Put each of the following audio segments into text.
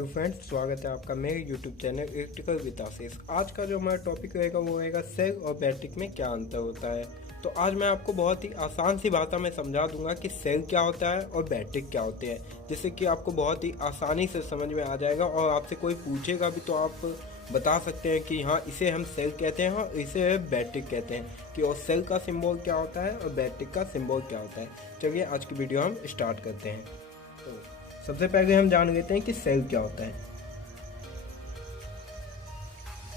Hello friends, स्वागत है आपका मेरे यूट्यूब चैनल इलेक्ट्रिकल विद आशीष। आज का जो हमारा टॉपिक रहेगा वो रहेगा सेल और बैटरी में क्या अंतर होता है। तो आज मैं आपको बहुत ही आसान सी भाषा में समझा दूंगा कि सेल क्या होता है और बैटरी क्या होते हैं, जिससे कि आपको बहुत ही आसानी से समझ में आ जाएगा। और आपसे कोई पूछेगा भी तो आप बता सकते हैं कि हाँ, इसे हम सेल कहते हैं और इसे बैटरी कहते हैं, कि और सेल का सिम्बॉल क्या होता है और बैटरी का सिम्बॉल क्या होता है। चलिए आज की वीडियो हम स्टार्ट करते हैं। तो सबसे पहले हम जान लेते हैं कि सेल क्या होता है।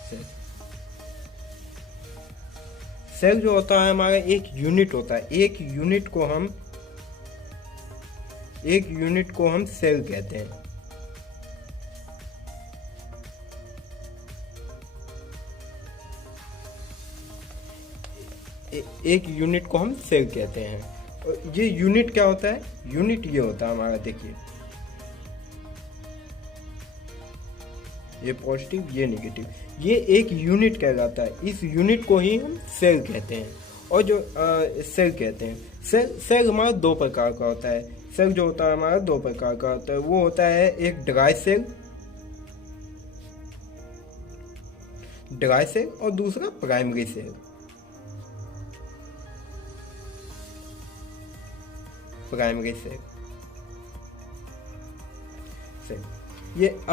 सेल सेल जो होता है हमारा एक यूनिट होता है। एक यूनिट को हम सेल कहते हैं। एक यूनिट को हम सेल कहते हैं। और ये यूनिट क्या होता है? यूनिट ये होता है हमारा, देखिए ये पॉजिटिव ये नेगेटिव, ये एक यूनिट कहलाता है। इस यूनिट को ही हम सेल कहते हैं। और जो सेल कहते हैं, सेल हमारा दो प्रकार का होता है। सेल जो होता है हमारा दो प्रकार का होता है। वो होता है एक ड्राई सेल और दूसरा प्राइमरी सेल। सेल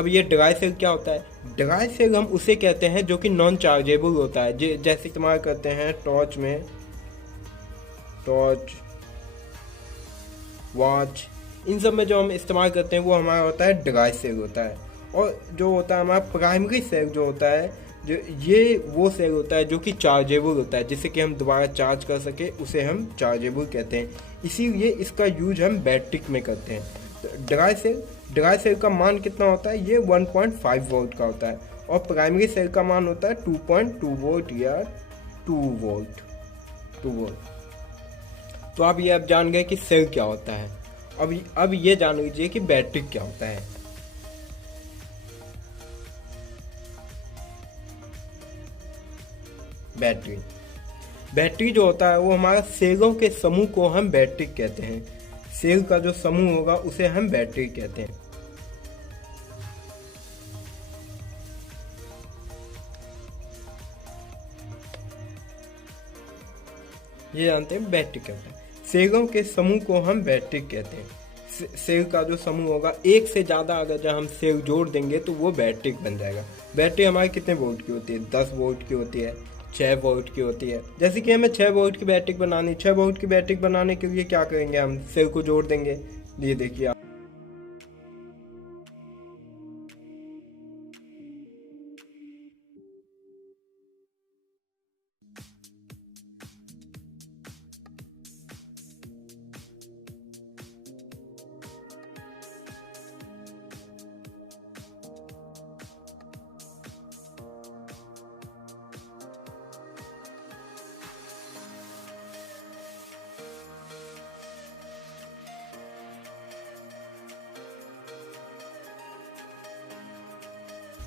ये ड्राई सेल क्या होता है? ड्राई सेल हम उसे कहते हैं जो कि नॉन चार्जेबल होता है। जैसे इस्तेमाल करते हैं टॉर्च, वॉच, इन सब में जो हम इस्तेमाल करते हैं वो हमारा होता है ड्राई सेल होता है। और जो होता है हमारा प्राइमरी सेल जो होता है, जो ये वो सेल होता है जो कि चार्जेबल होता है, जिससे कि हम दोबारा चार्ज कर सके, उसे हम चार्जेबल कहते हैं। इसीलिए इसका यूज हम बैटरी में करते हैं। ड्राई सेल का मान कितना होता है? ये 1.5 वोल्ट का होता है। और प्राइमरी सेल का मान होता है 2.2 वोल्ट या 2 वोल्ट। तो आप ये अब जान गए कि सेल क्या होता है। अब ये जान लीजिए कि बैटरी क्या होता है। बैटरी जो होता है वो हमारा सेलों के समूह को हम बैटरी कहते हैं। सेल का जो समूह होगा उसे हम बैटरी कहते हैं। ये जानते हैं बैटरी क्या होता है। सेलों के समूह को हम बैटरी कहते हैं। सेल का जो समूह होगा, एक से ज्यादा अगर जब हम सेल जोड़ देंगे तो वो बैटरी बन जाएगा। बैटरी हमारी कितने वोल्ट की होती है? 10 वोल्ट की होती है, 6 वोल्ट की होती है। जैसे कि हमें 6 वोल्ट की बैटरी बनानी, 6 वोल्ट की बैटरी बनाने के लिए क्या करेंगे? हम सेल को जोड़ देंगे। ये देखिए आप,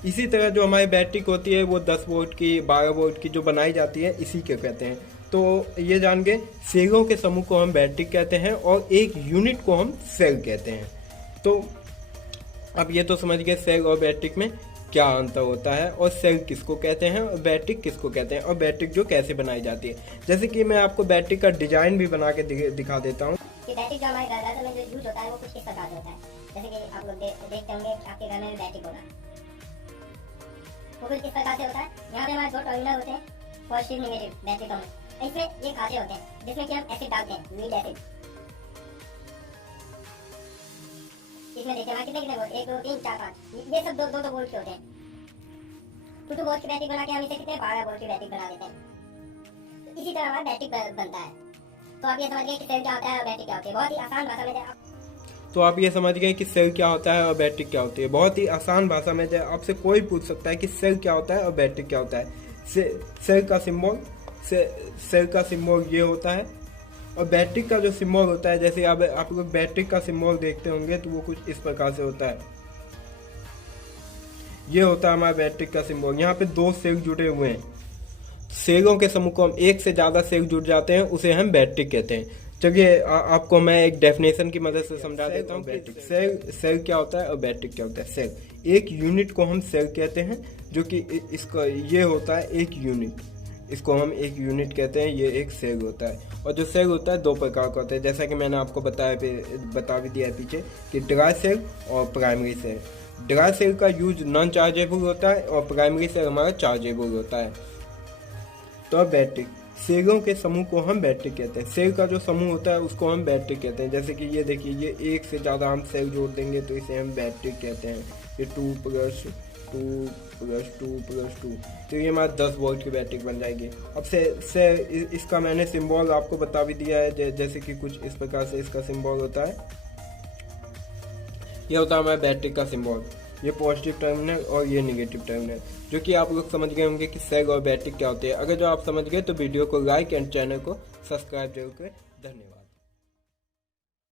इसी तरह जो हमारी बैटरी होती है वो 10 वोल्ट की, 12 वोल्ट की जो बनाई जाती है, इसी के कहते हैं। तो ये जान गए, सेलों के समूह को हम बैटरी कहते हैं और एक यूनिट को हम सेल कहते हैं। तो अब ये तो समझ गए सेल और बैटरी में क्या अंतर होता है, और सेल किसको कहते हैं और बैटरी किसको कहते हैं, और बैटरी जो कैसे बनाई जाती है। जैसे कि मैं आपको बैटरी का डिजाइन भी बना के दिखा देता हूँ। बैटरी जो हमारे घर में जो यूज होता है वो कुछ इस प्रकार से होता है। जैसे कि आप लोग देखते होंगे आपके घर में बैटरी होगा, वो कुछ इस प्रकार से होता है। यहाँ पे हमारे दो टर्मिनल होते हैं, पॉजिटिव नेगेटिव बैटरी दोनों। इसमें ये खांचे होते हैं जिसमें कि हम एसिड डालते हैं, लीड एसिड। इसमें देखिए हमारे कितने वोल्ट, 1 2 3 4 5, ये सब दो वोल्ट के होते हैं। 2 वोल्ट की बैटरी बना के हम इसे कितने 12 वोल्ट की बैटरी बना देते हैं। इसी तरह हमारा बैटरी बनता है। तो आप ये समझ गए कि सेल क्या होता है और बैटरी क्या होती है। बहुत ही आसान भाषा में तो आप ये समझ गए कि सेल क्या होता है और बैटरी क्या होती है। बहुत ही आसान भाषा में आपसे कोई पूछ सकता है कि सेल क्या होता है और बैटरी क्या होता है। सेल का सिंबल ये होता है, और बैटरी का जो सिंबल होता है, जैसे आप लोग बैटरी का सिंबल देखते होंगे तो वो कुछ इस प्रकार से होता है। ये होता है हमारा बैटरी का सिंबल। यहाँ पे 2 सेल जुड़े हुए हैं। सेलों के समूह को हम एक से ज्यादा सेल जुड़ जाते हैं, उसे हम बैटरी कहते हैं। चलिए आपको मैं एक डेफिनेशन की मदद से समझा देता हूँ कि सेल क्या होता है और बैटरी क्या होता है। सेल एक यूनिट को हम सेल कहते हैं, जो कि इसका ये होता है एक यूनिट, इसको हम एक यूनिट कहते हैं, ये एक सेल होता है। और जो सेल होता है दो प्रकार का होता है, जैसा कि मैंने आपको बता भी दिया है पीछे कि ड्राई सेल और प्राइमरी सेल। ड्राई सेल का यूज नॉन चार्जेबल होता है और प्राइमरी सेल हमारा चार्जेबल होता है। तो बैटरी, सेलों के समूह को हम बैटरी कहते हैं। सेल का जो समूह होता है उसको हम बैटरी कहते हैं। जैसे कि ये देखिए, ये एक से ज़्यादा हम सेल जोड़ देंगे तो इसे हम बैटरी कहते हैं। ये 2+2+2+2, तो ये हमारा 10 वोल्ट की बैटरी बन जाएगी। अब से इसका मैंने सिंबल आपको बता भी दिया है, जैसे कि कुछ इस प्रकार से इसका सिंबल होता है। ये होता है हमारा बैटरी का सिंबल, ये पॉजिटिव टर्मिनल और ये नेगेटिव टर्मिनल, जो कि आप लोग समझ गए होंगे कि सेल और बैटरी क्या होते हैं। अगर जो आप समझ गए तो वीडियो को लाइक एंड चैनल को सब्सक्राइब जरूर करें। धन्यवाद।